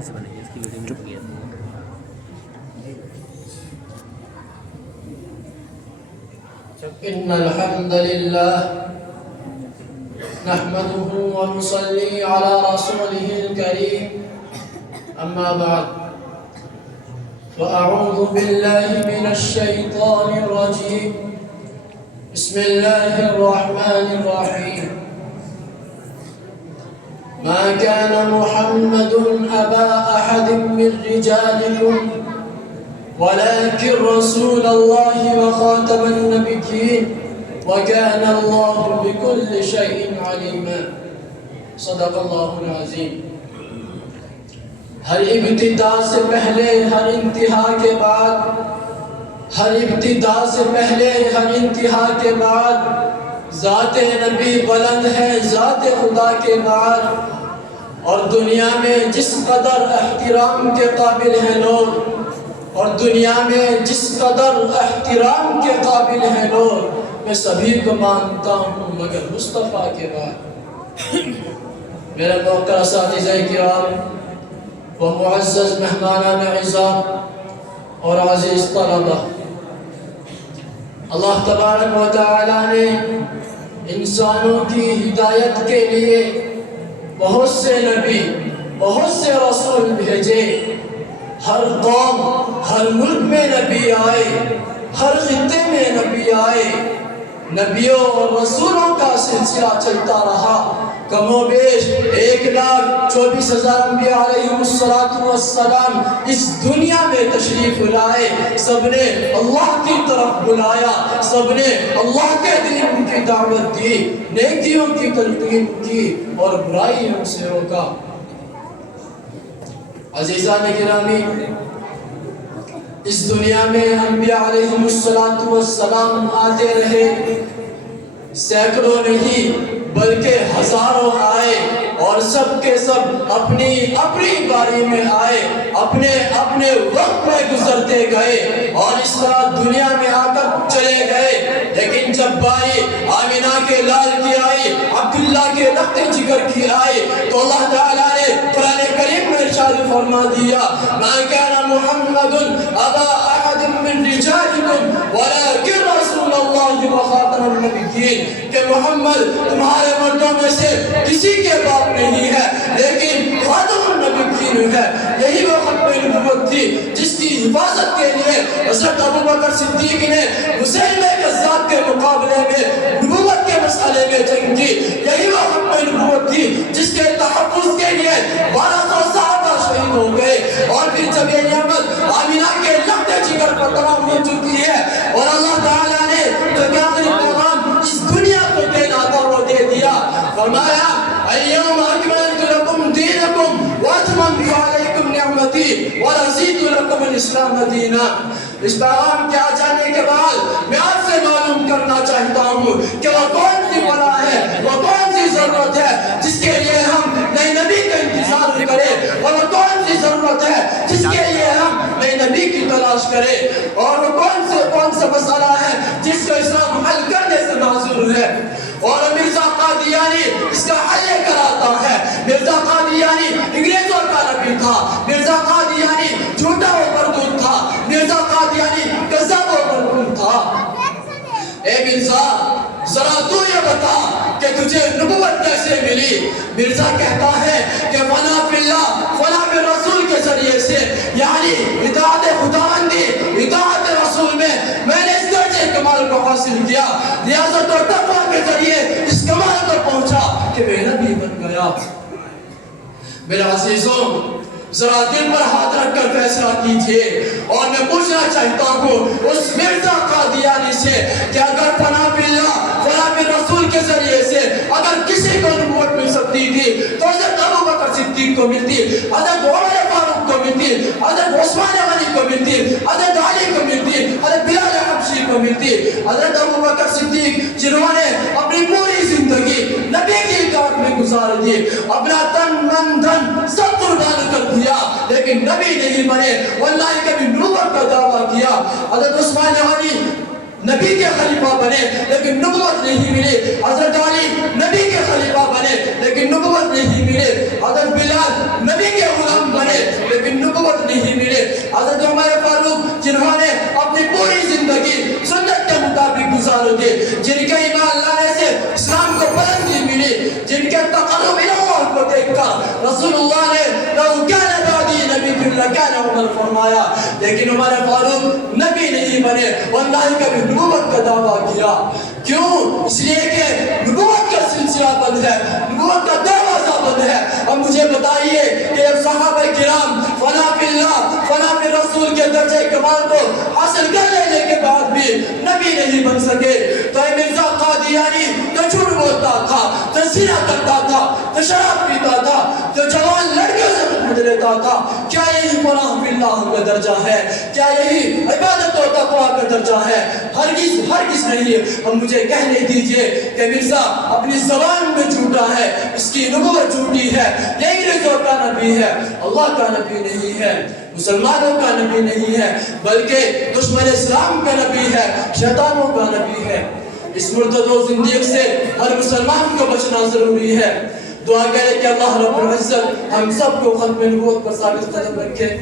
اچھے سے بنائیے، اس کی ویڈیو میں گیا إن الحمد لله نحمده ونصلي على رسوله الكريم أما بعد فأعوذ بالله من الشيطان الرجيم بسم الله الرحمن الرحيم ما كان محمد أبا أحد من رجالكم ولكن رسول الله وخاتم النبيين وكان الله بكل شيء عليما صدق الله العظيم. ہر ابتدا سے پہلے ہر انتہا کے بعد، ہر ابتدا سے پہلے ہر انتہا کے بعد ذات نبی بلند ہے ذات خدا کے بعد. اور دنیا میں جس قدر احترام کے قابل ہیں لوگ، اور دنیا میں جس قدر احترام کے قابل ہیں لوگ، میں سبھی کو مانتا ہوں مگر مصطفیٰ کے بعد. میرے موقع اساتذہ کرام و معزز مہمانان اعزام اور عزیز طلبہ، اللہ تبارک و تعالی نے انسانوں کی ہدایت کے لیے بہت سے نبی، بہت سے رسول بھیجے. ہر قوم، ہر ملک میں نبی آئے، ہر خطے میں نبی آئے. نبیوں اور رسولوں کا سلسلہ چلتا رہا. کم و بیش 1,24,000 انبیاء علیہ السلام اس دنیا میں تشریف لائے. سب نے اللہ کی طرف بلایا، سب نے اللہ کے دین کی دعوت دی، نیکیوں کی تلقین کی اور برائیوں سے روکا. عزیزان گرامی، اس دنیا میں انبیاء علیہ السلام آتے رہے. سینکڑوں نہیں بلکہ ہزاروں آئے، اور سب کے سب اپنی اپنی باری میں آئے، اپنے اپنے وقت میں گزرتے گئے اور اس طرح دنیا میں آ کر چلے گئے. لیکن جب باری آمینہ کے لال کی آئی، عبداللہ کے لخت جگر کی آئی، تو اللہ تعالیٰ نے قرآن کریم میں ارشاد فرما دیا: ما كان محمد ابا احد من رجالكم ولكن رسول الله وخاتم النبيين. کہ محمد تمہارے مردوں میں سے کسی کے باپ نہیں ہے لیکن خاتم النبیین ہے. یہی وہ ختم نبوت تھی جس کی حفاظت کے لیے حضرت ابوبکر صدیق نے مسیلمہ کذاب کے مقابلے میں نبوت کے مسئلے میں جنگ کی. یہی وہ ختم نبوت تھی جس کے تحفظ کے لیے 1200 صحابہ شہید ہو گئے. اور پھر جب یہ نعمت آمینہ کے لخت جگر پر تمام ہو چکی ہے اور اللہ تعالیٰ نے جو آخری پیغام اس دنیا کو دینا تھا وہ دے دیا. فرمایا: اليوم اکملت لکم دینکم واتممت علیکم نعمتی ورضیت لکم الاسلام دینا. اس پیغام کے آ جانے کے بعد میں آپ سے معلوم کرنا چاہتا ہوں کہ وہ کون سی بلا ہے، وہ کون سی ضرورت ہے جس کے لیے ہم نئے نبی کا انتظار کریں، اور وہ کون سی ضرورت ہے جس کے لیے ہم نئے نبی کی تلاش کریں، اور وہ کون سا مسئلہ ہے جس کو اسلام حل کرنے سے معذور ہے. اور مرزا قادیانی اس کا حل کراتا ہے. مرزا قادیانی انگریزوں کا نبی تھا، مرزا قادیانی جھوٹا و مردود تھا، مرزا قادیانی کذاب و مردود تھا. اے مرزا، ذرا تو یہ بتا کہ تجھے نبوت کیسے ملی؟ مرزا کہتا ہے کہ فنا فی اللہ فنا فی رسول کے ذریعے سے، یعنی اطاعت خداوندی، اطاعت رسول میں میں نے اس درجے کمال کو حاصل کیا، ریاضت اور تقویٰ کے ذریعے اس کمال پر پہنچا کہ میں نبی بن گیا. میرے عزیزوں، ذرا دل پر ہاتھ رکھ کر فیصلہ کیجئے. اور میں پوچھنا چاہتا ہوں اس مرزا قادیانی سے کہ اگر فنا فی اللہ فنا فی رسول کے ذریعے سے اگر کسی کو نبوت مل سکتی تھی تو حضرت ابوبکر صدیق کو ملتی، حضرت عمر فاروق کو ملتی، حضرت عثمان غنی کو ملتی، حضرت علی کو ملتی، حضرت بلال حبشی کو ملتی. حضرت ابوبکر صدیق جنہوں نے اپنی پوری زندگی نبی کی اطاعت میں گزار دی، اپنا تن من دھن سب قربان کر دیا، لیکن نبی نہیں بنے، واللہ کبھی نبوت کا دعویٰ کیا. حضرت عثمان غنی نبی کے خلیفہ بنے لیکن نبوت نہیں ملی. حضرت علی نبی کے خلیفہ بنے لیکن نبوت نہیں ملی. حضرت بلال نبی کے غلام بنے کر فرمایا لیکن عمر فاروق نبی نہیں بنے اور نہ ہی کبھی نبوت کا دعویٰ کیا. کیوں؟ اس لیے کہ نبوت کا سلسلہ بند ہے, نبوت کا دروازہ بند ہے. اب مجھے بتائیے کہ اب صحابہ کرام فنا فی اللہ فنا فی رسول کے درجہ کمال کو حاصل کر لینے کے بعد بھی نبی نہیں بن سکے. تو اے مرزا قادیانی تو جھوٹ بولتا تھا, تو زنا کرتا تھا, تو شراب پیتا تھا, تو جوان لڑکیوں سے خود لیتا تھا. کیا یہی فنا فی اللہ کا درجہ ہے؟ کیا یہی عبادت و تقویٰ کا درجہ ہے؟ ہرگز نہیں. اب مجھے کہنے دیجئے کہ مرزا اپنی زبان میں جھوٹا ہے, اس کی نبوت جھوٹی ہے, یہ انگریزوں کا نبی ہے, اللہ کا نبی نہیں ہے, مسلمانوں کا نبی نہیں ہے, بلکہ دشمن اسلام کا نبی ہے, شیطانوں کا نبی ہے. اس مرتد و زندیق سے ہر مسلمان کو بچنا ضروری ہے. دعا کرے کہ اللہ رب العزت ہم سب کو ختم نبوت پر ثابت قدم رکھے.